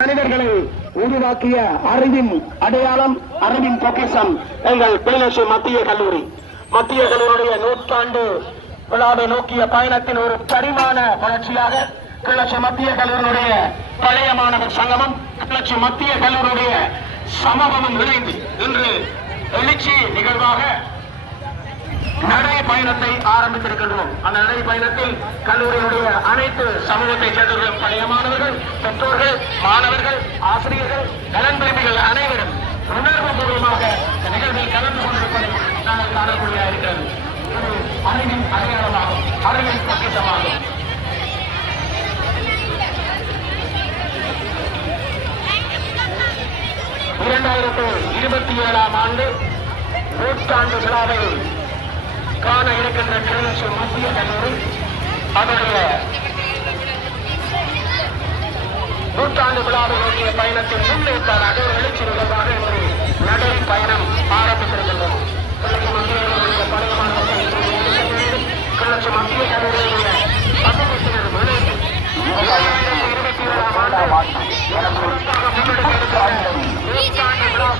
மனிதர்களை உருவாக்கிய அறிவின் அடையாளம், அறிவின் பொக்கிஷம் எங்கள் கிளிநொச்சி மத்திய கல்லூரியுடைய நூற்றாண்டு விழாவை நோக்கிய பயணத்தின் ஒரு பரிமாண வளர்ச்சியாக கிளிநொச்சி மத்திய கல்லூரியுடைய பழைய மாணவர் சங்கமம், கிளிநொச்சி மத்திய கல்லூரியுடைய சமூகமும் இணைந்து இன்று எழுச்சி நிகழ்வாக நடை பயணத்தை ஆரம்பித்திருக்கின்றோம். அந்த நடை பயணத்தில் கல்லூரியினுடைய அனைத்து சமூகத்தை சேர்ந்தவர்கள், பழைய மாணவர்கள், பெற்றோர்கள், மாணவர்கள், ஆசிரியர்கள், நலன் விரும்பிகள் அனைவரும் உணர்வு பூர்வமாக இந்த நிகழ்வில் கலந்து கொண்டிருப்பதை நாங்கள் காணக்கூடிய இருக்கிறது. இது அறிவின் அடையாளமாகும், அறிவின் பொக்கிஷமாகும். ஆண்டு நூற்றாண்டு விழாவை காண இருக்கின்ற கிளிநொச்சி மத்திய கல்லூரி அதனுடைய நூற்றாண்டு விழாவை நோக்கிய பயணத்தின் முன்னேற்பாடாக ஒரு எழுச்சி நிகழ்வாக ஒரு நடை பயணம் ஆரம்பித்திருக்கின்றோம். கிளிநொச்சி மத்திய கல்லூரியுடைய பழைய மாணவர்கள் கிளிநொச்சி மத்திய கல்லூரியுடைய சமூகத்தினர் முன்னேற்று 2027 ஆண்டு நூற்றாண்டு விழா